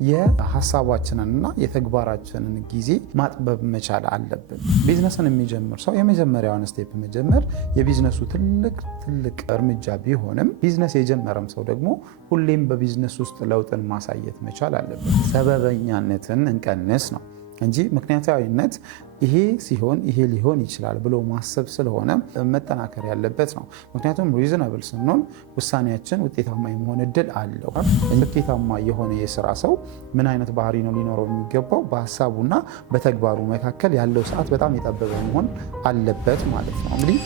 የሐሳባችንንና የተግባራችንን ጊዜ ማጥበብ መቻል አለብን። ቢዝነስን የሚጀምር ሰው የመጀመሪያውን ስቴፕ መጀመር የቢዝነሱ ትልቅ እርምጃ ቢሆንም ቢዝነስ የጀመረም ሰው ደግሞ ሁሌም በቢዝነስ ውስጥ ለውጥን ማሳየት መቻል አለብን። ሰበበኛነትን እንቀንስ ነው እንጂ ምክንያታዊነት ይሄ ሲሆን ይሄ ሊሆን ይችላል ብሎ ማሰብ ስለሆነ መጠናከር ያለበት ነው። ምክንያቱም ሪዝናብል ስንሆን ውሳኔያችን ውጤታማ የመሆን እድል አለው። ውጤታማ የሆነ የስራ ሰው ምን አይነት ባህሪ ነው ሊኖረው የሚገባው? በሀሳቡና በተግባሩ መካከል ያለው ሰዓት በጣም የጠበበ መሆን አለበት ማለት ነው። እንግዲህ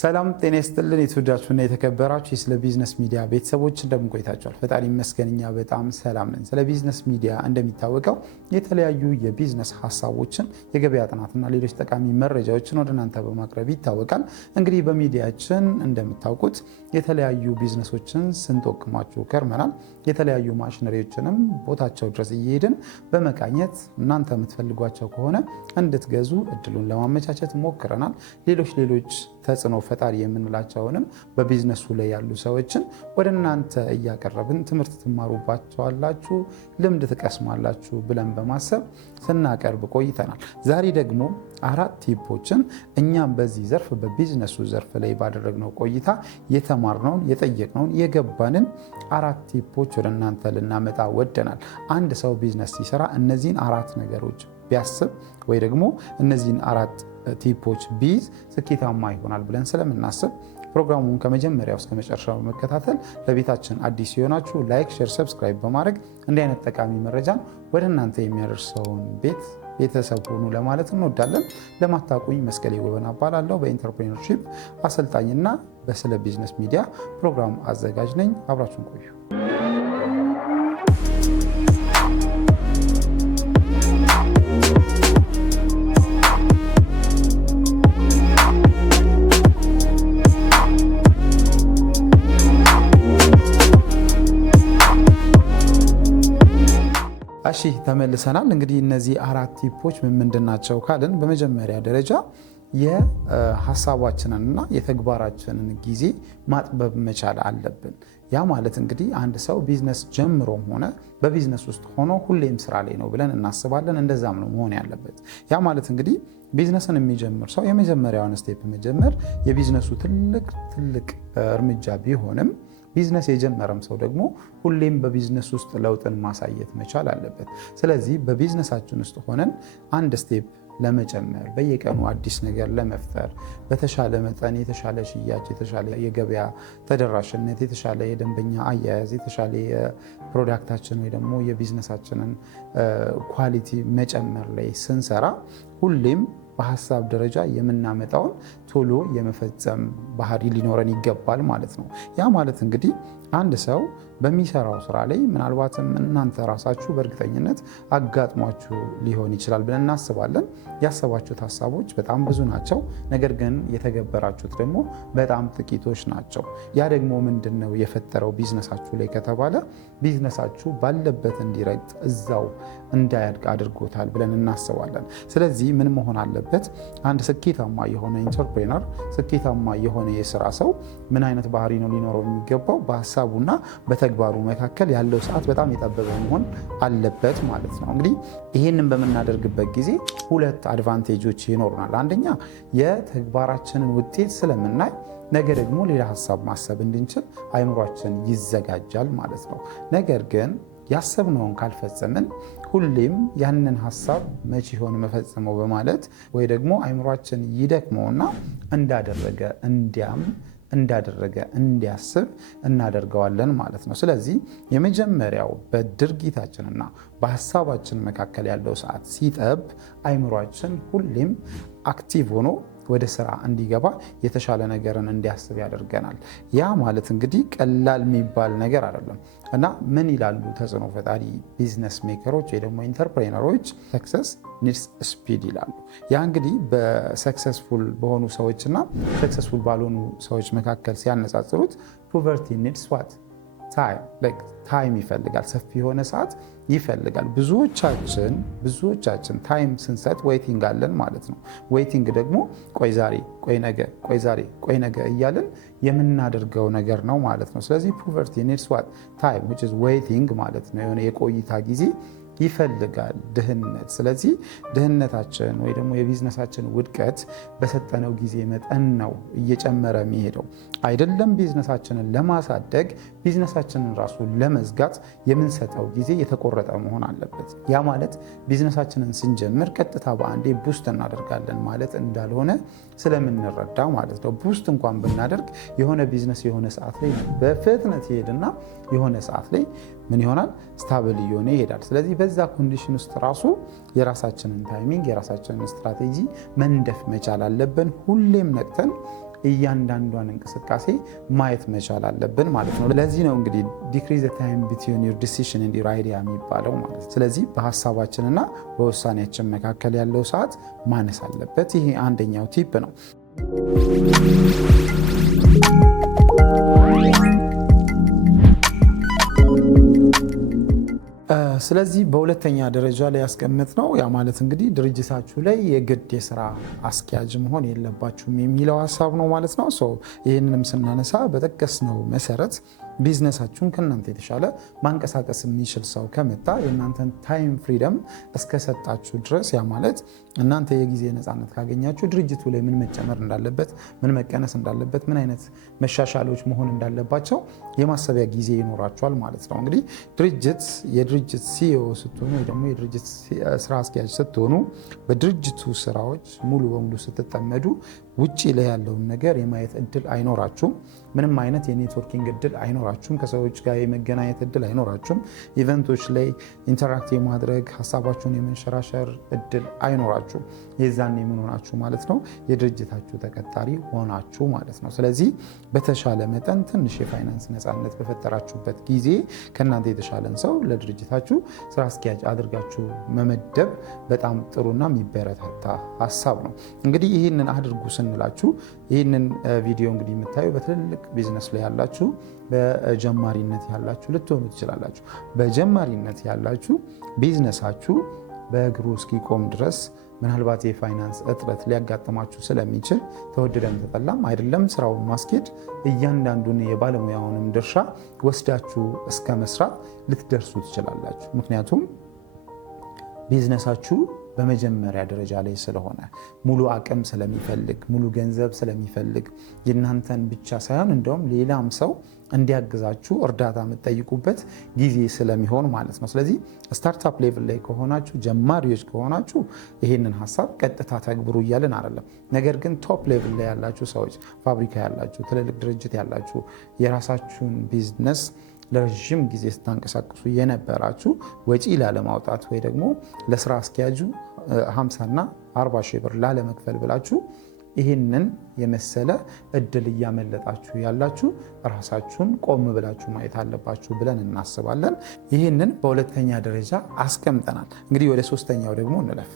ሰላም ጤና ይስጥልን። የተወዳችሁና የተከበራችሁ ስለ ቢዝነስ ሚዲያ ቤተሰቦች እንደምን ቆይታችኋል? ፈጣሪ ይመስገን እኛ በጣም ሰላም ነን። ስለ ቢዝነስ ሚዲያ እንደሚታወቀው የተለያዩ የቢዝነስ ሀሳቦችን፣ የገበያ ጥናትና ሌሎች ጠቃሚ መረጃዎችን ወደ እናንተ በማቅረብ ይታወቃል። እንግዲህ በሚዲያችን እንደምታውቁት የተለያዩ ቢዝነሶችን ስንጠቁማችሁ ከርመናል። የተለያዩ ማሽነሪዎችንም ቦታቸው ድረስ እየሄድን በመቃኘት እናንተ የምትፈልጓቸው ከሆነ እንድትገዙ እድሉን ለማመቻቸት ሞክረናል። ሌሎች ተጽዕኖ ፈጣሪ የምንላቸውንም በቢዝነሱ ላይ ያሉ ሰዎችን ወደ እናንተ እያቀረብን ትምህርት ትማሩባቸዋላችሁ፣ ልምድ ትቀስማላችሁ ብለን በማሰብ ስናቀርብ ቆይተናል። ዛሬ ደግሞ 4 ቲፖችን እኛም በዚህ ዘርፍ በቢዝነሱ ዘርፍ ላይ ባደረግነው ቆይታ የተማርነውን፣ የጠየቅነውን፣ የገባንን 4 ቲፖች ወደ እናንተ ልናመጣ ወደናል። አንድ ሰው ቢዝነስ ሲሰራ እነዚህን 4 ነገሮች ቢያስብ ወይ ደግሞ እነዚህን 4 ቲፖች ቢይዝ ስኬታማ ይሆናል ብለን ስለምናስብ ፕሮግራሙን ከመጀመሪያው እስከ መጨረሻው በመከታተል ለቤታችን አዲስ የሆናችሁ ላይክ፣ ሼር፣ ሰብስክራይብ በማድረግ እንዲህ አይነት ጠቃሚ መረጃን ወደ እናንተ የሚያደርሰውን ቤተሰብ ሆኑ ለማለት እንወዳለን። ለማታውቁኝ መስቀሌ ጎበና እባላለሁ። በኢንተርፕሬነርሺፕ አሰልጣኝና በስለ ቢዝነስ ሚዲያ ፕሮግራም አዘጋጅ ነኝ። አብራችሁን ቆዩ። እሺ ተመልሰናል። እንግዲህ እነዚህ 4 ቲፖች ምንድን ናቸው ካልን በመጀመሪያ ደረጃ የሐሳባችንንና የተግባራችንን ጊዜ ማጥበብ መቻል አለብን። ያ ማለት እንግዲህ አንድ ሰው ቢዝነስ ጀምሮም ሆነ በቢዝነስ ውስጥ ሆኖ ሁሌም ስራ ላይ ነው ብለን እናስባለን። እንደዛም ነው መሆን ያለበት። ያ ማለት እንግዲህ ቢዝነስን የሚጀምር ሰው የመጀመሪያውን ስቴፕ መጀመር የቢዝነሱ ትልቅ እርምጃ ቢሆንም ቢዝነስ የጀመረም ሰው ደግሞ ሁሌም በቢዝነስ ውስጥ ለውጥን ማሳየት መቻል አለበት። ስለዚህ በቢዝነሳችን ውስጥ ሆነን አንድ ስቴፕ ለመጨመር፣ በየቀኑ አዲስ ነገር ለመፍጠር፣ በተሻለ መጠን የተሻለ ሽያጭ፣ የተሻለ የገበያ ተደራሽነት፣ የተሻለ የደንበኛ አያያዝ፣ የተሻለ የፕሮዳክታችን ወይ ደግሞ የቢዝነሳችንን ኳሊቲ መጨመር ላይ ስንሰራ ሁሌም በሀሳብ ደረጃ የምናመጣውን ቶሎ የመፈጸም ባህሪ ሊኖረን ይገባል ማለት ነው። ያ ማለት እንግዲህ አንድ ሰው በሚሰራው ስራ ላይ ምናልባትም እናንተ ራሳችሁ በእርግጠኝነት አጋጥሟችሁ ሊሆን ይችላል ብለን እናስባለን። ያሰባችሁት ሀሳቦች በጣም ብዙ ናቸው፣ ነገር ግን የተገበራችሁት ደግሞ በጣም ጥቂቶች ናቸው። ያ ደግሞ ምንድን ነው የፈጠረው ቢዝነሳችሁ ላይ ከተባለ ቢዝነሳችሁ ባለበት እንዲረግጥ እዛው እንዳያድግ አድርጎታል ብለን እናስባለን። ስለዚህ ምን መሆን አለበት? አንድ ስኬታማ የሆነ ኢንተርፕሬነር፣ ስኬታማ የሆነ የስራ ሰው ምን አይነት ባህሪ ነው ሊኖረው የሚገባው? በሀሳቡና በተግባሩ መካከል ያለው ሰዓት በጣም የጠበበ መሆን አለበት ማለት ነው። እንግዲህ ይህንን በምናደርግበት ጊዜ 2 አድቫንቴጆች ይኖሩናል። አንደኛ የተግባራችንን ውጤት ስለምናይ ነገ ደግሞ ሌላ ሀሳብ ማሰብ እንድንችል አይምሯችን ይዘጋጃል ማለት ነው። ነገር ግን ያሰብነውን ካልፈጸምን ሁሌም ያንን ሀሳብ መቼ ይሆን መፈጸመው በማለት ወይ ደግሞ አይምሯችን ይደክመውና እንዳደረገ እንዲያስብ እናደርገዋለን ማለት ነው። ስለዚህ የመጀመሪያው በድርጊታችንና በሀሳባችን መካከል ያለው ሰዓት ሲጠብ አይምሯችን ሁሌም አክቲቭ ሆኖ ወደ ስራ እንዲገባ የተሻለ ነገርን እንዲያስብ ያደርገናል። ያ ማለት እንግዲህ ቀላል የሚባል ነገር አይደለም እና ምን ይላሉ ተጽዕኖ ፈጣሪ ቢዝነስ ሜከሮች ወይ ደግሞ ኢንተርፕሬነሮች? ሰክሰስ ኒድስ ስፒድ ይላሉ። ያ እንግዲህ በሰክሰስፉል በሆኑ ሰዎችና ሰክሰስፉል ባልሆኑ ሰዎች መካከል ሲያነጻጽሩት ፖቨርቲ ኒድስ ዋት ታይም ይፈልጋል፣ ሰፊ የሆነ ሰዓት ይፈልጋል። ብዙዎቻችን ታይም ስንሰጥ ዌይቲንግ አለን ማለት ነው። ዌይቲንግ ደግሞ ቆይ ዛሬ፣ ቆይ ነገ፣ ቆይ ዛሬ፣ ቆይ ነገ እያልን የምናደርገው ነገር ነው ማለት ነው። ስለዚህ ፖቨርቲ ኒድስ ዋት ታይም which is waiting ማለት ነው። የሆነ የቆይታ ጊዜ ይፈልጋል ድህነት። ስለዚህ ድህነታችን ወይ ደግሞ የቢዝነሳችን ውድቀት በሰጠነው ጊዜ መጠን ነው እየጨመረ የሚሄደው። አይደለም ቢዝነሳችንን ለማሳደግ ቢዝነሳችንን ራሱ ለመዝጋት የምንሰጠው ጊዜ የተቆረጠ መሆን አለበት። ያ ማለት ቢዝነሳችንን ስንጀምር ቀጥታ በአንዴ ቡስት እናደርጋለን ማለት እንዳልሆነ ስለምንረዳ ማለት ነው። ቡስት እንኳን ብናደርግ የሆነ ቢዝነስ የሆነ ሰዓት ላይ በፍጥነት ይሄድና የሆነ ሰዓት ላይ ምን ይሆናል? ስታብል እየሆነ ይሄዳል። ስለዚህ በዛ ኮንዲሽን ውስጥ ራሱ የራሳችንን ታይሚንግ የራሳችንን ስትራቴጂ መንደፍ መቻል አለብን። ሁሌም ነቅተን እያንዳንዷን እንቅስቃሴ ማየት መቻል አለብን ማለት ነው። ለዚህ ነው እንግዲህ ዲክሪዝ ዘ ታይም ቢትዊን ዩር ዲሲዥን ኤንድ ዩር አይዲያ የሚባለው ማለት ነው። ስለዚህ በሀሳባችንና በውሳኔያችን መካከል ያለው ሰዓት ማነስ አለበት። ይሄ አንደኛው ቲፕ ነው። ስለዚህ በሁለተኛ ደረጃ ላይ ያስቀምጥነው ያ ማለት እንግዲህ ድርጅታችሁ ላይ የግድ የስራ አስኪያጅ መሆን የለባችሁም የሚለው ሀሳብ ነው ማለት ነው። ይህንንም ስናነሳ በጠቀስነው መሰረት ቢዝነሳችሁን ከእናንተ የተሻለ ማንቀሳቀስ የሚችል ሰው ከመጣ የእናንተን ታይም ፍሪደም እስከሰጣችሁ ድረስ ያ ማለት እናንተ የጊዜ ነፃነት ካገኛችሁ ድርጅቱ ላይ ምን መጨመር እንዳለበት፣ ምን መቀነስ እንዳለበት፣ ምን አይነት መሻሻሎች መሆን እንዳለባቸው የማሰቢያ ጊዜ ይኖራችኋል ማለት ነው። እንግዲህ የድርጅት ሲኢኦ ስትሆኑ ወይ ደግሞ የድርጅት ስራ አስኪያጅ ስትሆኑ በድርጅቱ ስራዎች ሙሉ በሙሉ ስትጠመዱ ውጪ ላይ ያለውን ነገር የማየት እድል አይኖራችሁም። ምንም አይነት የኔትወርኪንግ እድል አይኖራችሁም። ከሰዎች ጋር የመገናኘት እድል አይኖራችሁም። ኢቨንቶች ላይ ኢንተራክት የማድረግ ሀሳባችሁን የመንሸራሸር እድል አይኖራችሁም። የዛን የምንሆናችሁ ማለት ነው የድርጅታችሁ ተቀጣሪ ሆናችሁ ማለት ነው። ስለዚህ በተሻለ መጠን ትንሽ የፋይናንስ ነፃነት በፈጠራችሁበት ጊዜ ከእናንተ የተሻለን ሰው ለድርጅታችሁ ስራ አስኪያጅ አድርጋችሁ መመደብ በጣም ጥሩና የሚበረታታ ሀሳብ ነው። እንግዲህ ይህንን አድርጉ ስንላችሁ ይህንን ቪዲዮ እንግዲህ የምታዩ በትልልቅ ቢዝነስ ላይ ያላችሁ፣ በጀማሪነት ያላችሁ ልትሆኑ ትችላላችሁ። በጀማሪነት ያላችሁ ቢዝነሳችሁ በእግሩ እስኪቆም ድረስ ምናልባት የፋይናንስ እጥረት ሊያጋጥማችሁ ስለሚችል ተወደደም ተጠላም አይደለም ስራውን ማስኬድ እያንዳንዱን የባለሙያውንም ድርሻ ወስዳችሁ እስከ መስራት ልትደርሱ ትችላላችሁ። ምክንያቱም ቢዝነሳችሁ በመጀመሪያ ደረጃ ላይ ስለሆነ ሙሉ አቅም ስለሚፈልግ ሙሉ ገንዘብ ስለሚፈልግ የእናንተን ብቻ ሳይሆን እንደውም ሌላም ሰው እንዲያግዛችሁ እርዳታ የምትጠይቁበት ጊዜ ስለሚሆን ማለት ነው። ስለዚህ ስታርታፕ ሌቭል ላይ ከሆናችሁ ጀማሪዎች ከሆናችሁ ይሄንን ሀሳብ ቀጥታ ተግብሩ እያልን አይደለም። ነገር ግን ቶፕ ሌቭል ላይ ያላችሁ ሰዎች፣ ፋብሪካ ያላችሁ፣ ትልልቅ ድርጅት ያላችሁ፣ የራሳችሁን ቢዝነስ ለረዥም ጊዜ ስታንቀሳቅሱ የነበራችሁ ወጪ ላለማውጣት ወይ ደግሞ ለስራ አስኪያጁ 50 እና 40 ሺህ ብር ላለመክፈል ብላችሁ ይህንን የመሰለ እድል እያመለጣችሁ ያላችሁ ራሳችሁን ቆም ብላችሁ ማየት አለባችሁ ብለን እናስባለን። ይህንን በሁለተኛ ደረጃ አስቀምጠናል። እንግዲህ ወደ ሶስተኛው ደግሞ እንለፍ።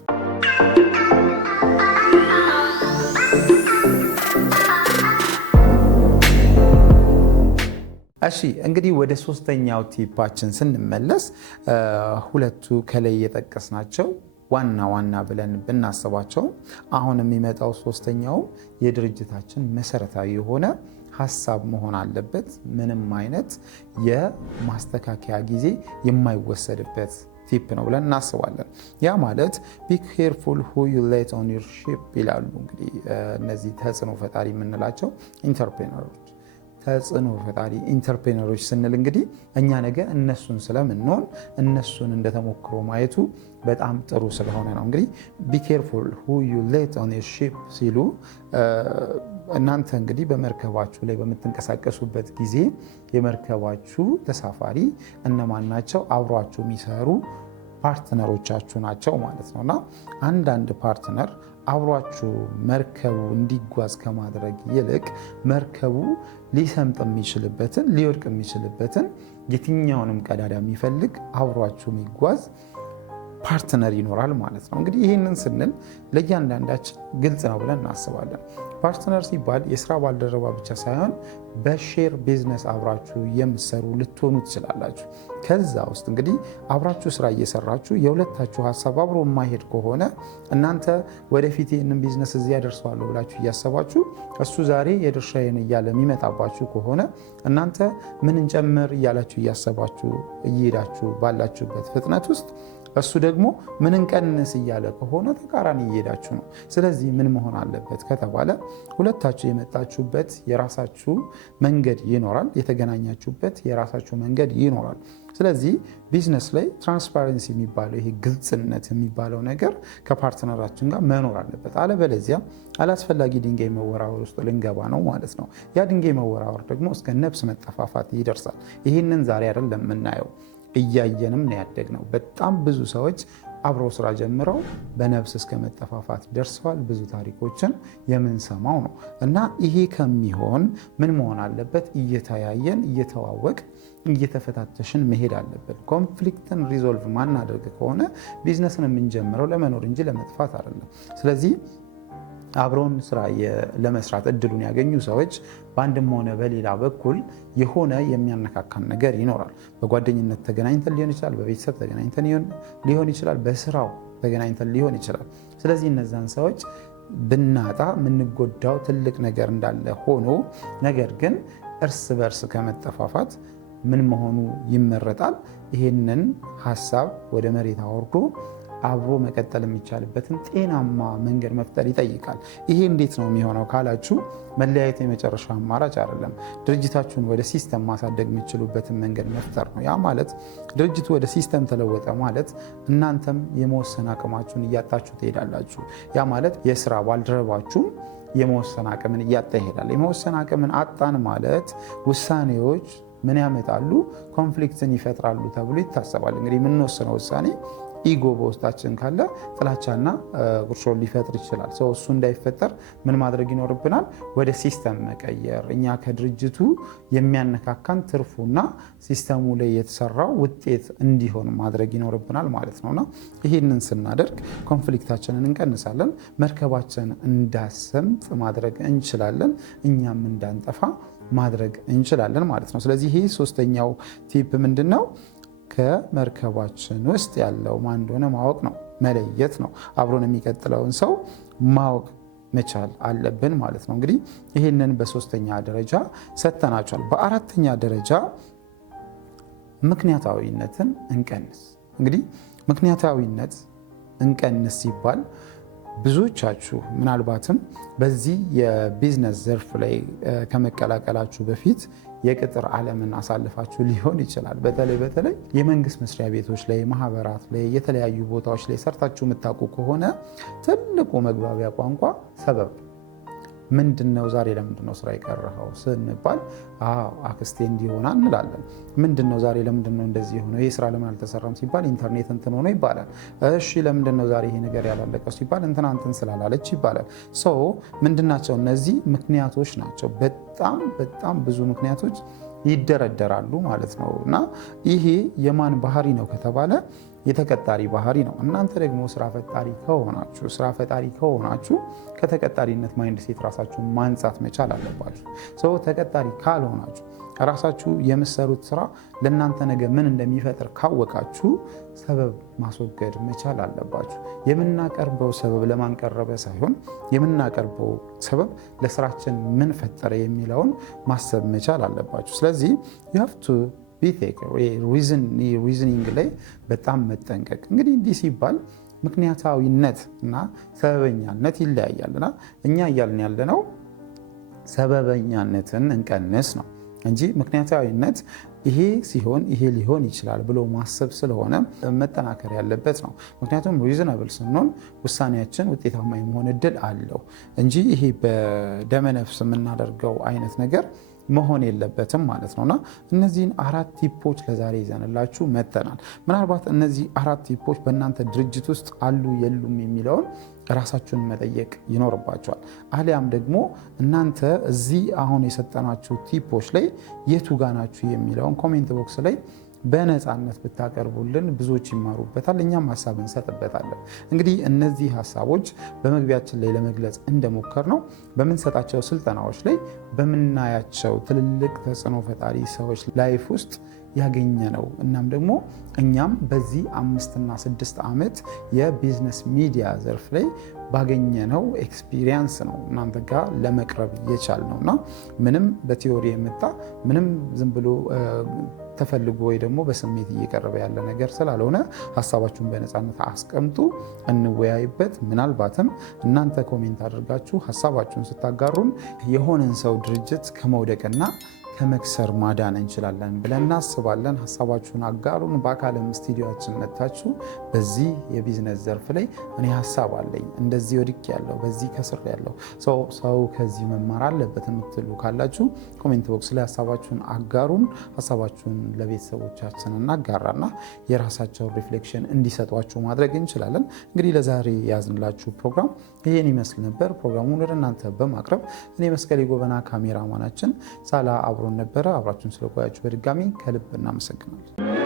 እሺ እንግዲህ ወደ ሶስተኛው ቲፓችን ስንመለስ ሁለቱ ከላይ የጠቀስናቸው ዋና ዋና ብለን ብናስባቸው አሁን የሚመጣው ሶስተኛው የድርጅታችን መሰረታዊ የሆነ ሀሳብ መሆን አለበት። ምንም አይነት የማስተካከያ ጊዜ የማይወሰድበት ቲፕ ነው ብለን እናስባለን። ያ ማለት ቢ ኬርፉል ሁ ዩ ሌት ኦን ዩር ሺፕ ይላሉ። እንግዲህ እነዚህ ተጽዕኖ ፈጣሪ የምንላቸው ኢንተርፕሬነሮች ተጽዕኖ ፈጣሪ ኢንተርፕሬነሮች ስንል እንግዲህ እኛ ነገ እነሱን ስለምንሆን እነሱን እንደተሞክሮ ማየቱ በጣም ጥሩ ስለሆነ ነው። እንግዲህ ቢ ኬርፉል ሁ ዩ ሌት ኦን ዩር ሺፕ ሲሉ እናንተ እንግዲህ በመርከባችሁ ላይ በምትንቀሳቀሱበት ጊዜ የመርከባችሁ ተሳፋሪ እነማን ናቸው? አብሯችሁ የሚሰሩ ፓርትነሮቻችሁ ናቸው ማለት ነው። እና አንዳንድ ፓርትነር አብሯችሁ መርከቡ እንዲጓዝ ከማድረግ ይልቅ መርከቡ ሊሰምጥ የሚችልበትን ሊወድቅ የሚችልበትን የትኛውንም ቀዳዳ የሚፈልግ አብሯችሁ የሚጓዝ ፓርትነር ይኖራል ማለት ነው። እንግዲህ ይህንን ስንል ለእያንዳንዳችን ግልጽ ነው ብለን እናስባለን። ፓርትነር ሲባል የስራ ባልደረባ ብቻ ሳይሆን በሼር ቢዝነስ አብራችሁ የምትሰሩ ልትሆኑ ትችላላችሁ። ከዛ ውስጥ እንግዲህ አብራችሁ ስራ እየሰራችሁ የሁለታችሁ ሀሳብ አብሮ የማይሄድ ከሆነ እናንተ ወደፊት ይህንን ቢዝነስ እዚህ ያደርሰዋለሁ ብላችሁ እያሰባችሁ እሱ ዛሬ የድርሻዬን እያለ የሚመጣባችሁ ከሆነ እናንተ ምን እንጨምር እያላችሁ እያሰባችሁ እየሄዳችሁ ባላችሁበት ፍጥነት ውስጥ እሱ ደግሞ ምን እንቀንስ እያለ ከሆነ ተቃራኒ እየሄዳችሁ ነው። ስለዚህ ምን መሆን አለበት ከተባለ ሁለታችሁ የመጣችሁበት የራሳችሁ መንገድ ይኖራል፣ የተገናኛችሁበት የራሳችሁ መንገድ ይኖራል። ስለዚህ ቢዝነስ ላይ ትራንስፓረንሲ የሚባለው ይሄ ግልጽነት የሚባለው ነገር ከፓርትነራችን ጋር መኖር አለበት። አለበለዚያ አላስፈላጊ ድንጋይ መወራወር ውስጥ ልንገባ ነው ማለት ነው። ያ ድንጋይ መወራወር ደግሞ እስከ ነፍስ መጠፋፋት ይደርሳል። ይህንን ዛሬ አይደለም የምናየው፣ እያየንም ነው ያደግነው። በጣም ብዙ ሰዎች አብረው ስራ ጀምረው በነፍስ እስከ መጠፋፋት ደርሰዋል። ብዙ ታሪኮችን የምንሰማው ነው። እና ይሄ ከሚሆን ምን መሆን አለበት? እየተያየን እየተዋወቅ እየተፈታተሽን መሄድ አለበት። ኮንፍሊክትን ሪዞልቭ ማናደርግ ከሆነ ቢዝነስን የምንጀምረው ለመኖር እንጂ ለመጥፋት አይደለም። ስለዚህ አብረውን ስራ ለመስራት እድሉን ያገኙ ሰዎች በአንድም ሆነ በሌላ በኩል የሆነ የሚያነካካን ነገር ይኖራል። በጓደኝነት ተገናኝተን ሊሆን ይችላል፣ በቤተሰብ ተገናኝተን ሊሆን ይችላል፣ በስራው ተገናኝተን ሊሆን ይችላል። ስለዚህ እነዛን ሰዎች ብናጣ የምንጎዳው ትልቅ ነገር እንዳለ ሆኖ ነገር ግን እርስ በርስ ከመጠፋፋት ምን መሆኑ ይመረጣል? ይህንን ሀሳብ ወደ መሬት አወርዶ አብሮ መቀጠል የሚቻልበትን ጤናማ መንገድ መፍጠር ይጠይቃል። ይሄ እንዴት ነው የሚሆነው ካላችሁ፣ መለያየት የመጨረሻ አማራጭ አይደለም። ድርጅታችሁን ወደ ሲስተም ማሳደግ የሚችሉበትን መንገድ መፍጠር ነው። ያ ማለት ድርጅቱ ወደ ሲስተም ተለወጠ ማለት እናንተም የመወሰን አቅማችሁን እያጣችሁ ትሄዳላችሁ። ያ ማለት የስራ ባልደረባችሁም የመወሰን አቅምን እያጣ ይሄዳል። የመወሰን አቅምን አጣን ማለት ውሳኔዎች ምን ያመጣሉ? ኮንፍሊክትን ይፈጥራሉ ተብሎ ይታሰባል። እንግዲህ የምንወስነው ውሳኔ ኢጎ በውስጣችን ካለ ጥላቻና ቁርሾን ሊፈጥር ይችላል። ሰው እሱ እንዳይፈጠር ምን ማድረግ ይኖርብናል? ወደ ሲስተም መቀየር። እኛ ከድርጅቱ የሚያነካካን ትርፉና ሲስተሙ ላይ የተሰራው ውጤት እንዲሆን ማድረግ ይኖርብናል ማለት ነውና ይህንን ስናደርግ ኮንፍሊክታችንን እንቀንሳለን፣ መርከባችን እንዳሰምጥ ማድረግ እንችላለን፣ እኛም እንዳንጠፋ ማድረግ እንችላለን ማለት ነው። ስለዚህ ይሄ ሶስተኛው ቲፕ ምንድን ነው? ከመርከባችን ውስጥ ያለው ማን እንደሆነ ማወቅ ነው፣ መለየት ነው። አብሮን የሚቀጥለውን ሰው ማወቅ መቻል አለብን ማለት ነው። እንግዲህ ይህንን በሶስተኛ ደረጃ ሰጥተናቸዋል። በአራተኛ ደረጃ ምክንያታዊነትን እንቀንስ። እንግዲህ ምክንያታዊነት እንቀንስ ሲባል ብዙዎቻችሁ ምናልባትም በዚህ የቢዝነስ ዘርፍ ላይ ከመቀላቀላችሁ በፊት የቅጥር ዓለምን አሳልፋችሁ ሊሆን ይችላል። በተለይ የመንግስት መስሪያ ቤቶች ላይ፣ ማህበራት ላይ፣ የተለያዩ ቦታዎች ላይ ሰርታችሁ የምታውቁ ከሆነ ትልቁ መግባቢያ ቋንቋ ሰበብ ምንድነው? ዛሬ ለምንድነው ስራ የቀረኸው ስንባል አክስቴ እንዲሆና እንላለን። ምንድነው ዛሬ ለምንድነው እንደዚህ ሆነው? ይሄ ስራ ለምን አልተሰራም ሲባል ኢንተርኔት እንትን ሆኖ ይባላል። እሺ ለምንድነው ዛሬ ይሄ ነገር ያላለቀው ሲባል እንትና እንትን ስላላለች ይባላል። ምንድናቸው? እነዚህ ምክንያቶች ናቸው። በጣም ብዙ ምክንያቶች ይደረደራሉ ማለት ነው። እና ይሄ የማን ባህሪ ነው ከተባለ የተቀጣሪ ባህሪ ነው። እናንተ ደግሞ ስራ ፈጣሪ ከሆናችሁ ከተቀጣሪነት ማይንድ ሴት ራሳችሁን ማንጻት መቻል አለባችሁ። ተቀጣሪ ካልሆናችሁ ራሳችሁ የምትሰሩት ስራ ለእናንተ ነገ ምን እንደሚፈጥር ካወቃችሁ ሰበብ ማስወገድ መቻል አለባችሁ። የምናቀርበው ሰበብ ለማን ቀረበ ሳይሆን የምናቀርበው ሰበብ ለስራችን ምን ፈጠረ የሚለውን ማሰብ መቻል አለባችሁ። ስለዚህ ሪዝኒንግ ላይ በጣም መጠንቀቅ። እንግዲህ እንዲህ ሲባል ምክንያታዊነት እና ሰበበኛነት ይለያያልና እኛ እያልን ያለነው ሰበበኛነትን እንቀንስ ነው እንጂ ምክንያታዊነት ይሄ ሲሆን ይሄ ሊሆን ይችላል ብሎ ማሰብ ስለሆነ መጠናከር ያለበት ነው። ምክንያቱም ሪዝናብል ስንሆን ውሳኔያችን ውጤታማ የመሆን እድል አለው እንጂ ይሄ በደመነፍስ የምናደርገው አይነት ነገር መሆን የለበትም ማለት ነውና እነዚህን 4 ቲፖች ለዛሬ ይዘንላችሁ መጥተናል። ምናልባት እነዚህ 4 ቲፖች በእናንተ ድርጅት ውስጥ አሉ የሉም የሚለውን ራሳችሁን መጠየቅ ይኖርባቸዋል። አሊያም ደግሞ እናንተ እዚህ አሁን የሰጠናችሁ ቲፖች ላይ የቱ ጋ ናችሁ የሚለውን ኮሜንት ቦክስ ላይ በነፃነት ብታቀርቡልን ብዙዎች ይማሩበታል፣ እኛም ሀሳብ እንሰጥበታለን። እንግዲህ እነዚህ ሀሳቦች በመግቢያችን ላይ ለመግለጽ እንደሞከር ነው በምንሰጣቸው ስልጠናዎች ላይ በምናያቸው ትልልቅ ተጽዕኖ ፈጣሪ ሰዎች ላይፍ ውስጥ ያገኘ ነው። እናም ደግሞ እኛም በዚህ 5 እና 6 ዓመት የቢዝነስ ሚዲያ ዘርፍ ላይ ባገኘነው ኤክስፒሪየንስ ነው እናንተ ጋር ለመቅረብ የቻል ነውና ምንም በቲዮሪ የመጣ ምንም ዝም ብሎ ተፈልጎ ወይ ደግሞ በስሜት እየቀረበ ያለ ነገር ስላልሆነ ሀሳባችሁን በነፃነት አስቀምጡ፣ እንወያይበት። ምናልባትም እናንተ ኮሜንት አድርጋችሁ ሀሳባችሁን ስታጋሩን የሆነን ሰው ድርጅት ከመውደቅና ከመክሰር ማዳን እንችላለን ብለን እናስባለን። ሀሳባችሁን አጋሩን። በአካልም ስቱዲዮችን መጥታችሁ በዚህ የቢዝነስ ዘርፍ ላይ እኔ ሀሳብ አለኝ፣ እንደዚህ ወድቅ ያለው በዚህ ከስር ያለው ሰው ከዚህ መማር አለበት የምትሉ ካላችሁ ኮሜንት ቦክስ ላይ ሀሳባችሁን አጋሩን። ሀሳባችሁን ለቤተሰቦቻችን እናጋራና የራሳቸውን ሪፍሌክሽን እንዲሰጧችሁ ማድረግ እንችላለን። እንግዲህ ለዛሬ ያዝንላችሁ ፕሮግራም ይህን ይመስል ነበር። ፕሮግራሙን ወደ እናንተ በማቅረብ እኔ መስቀሌ ጎበና፣ ካሜራማናችን ሳላ አብሮን ነበረ። አብራችሁን ስለቆያችሁ በድጋሚ ከልብ እናመሰግናለን።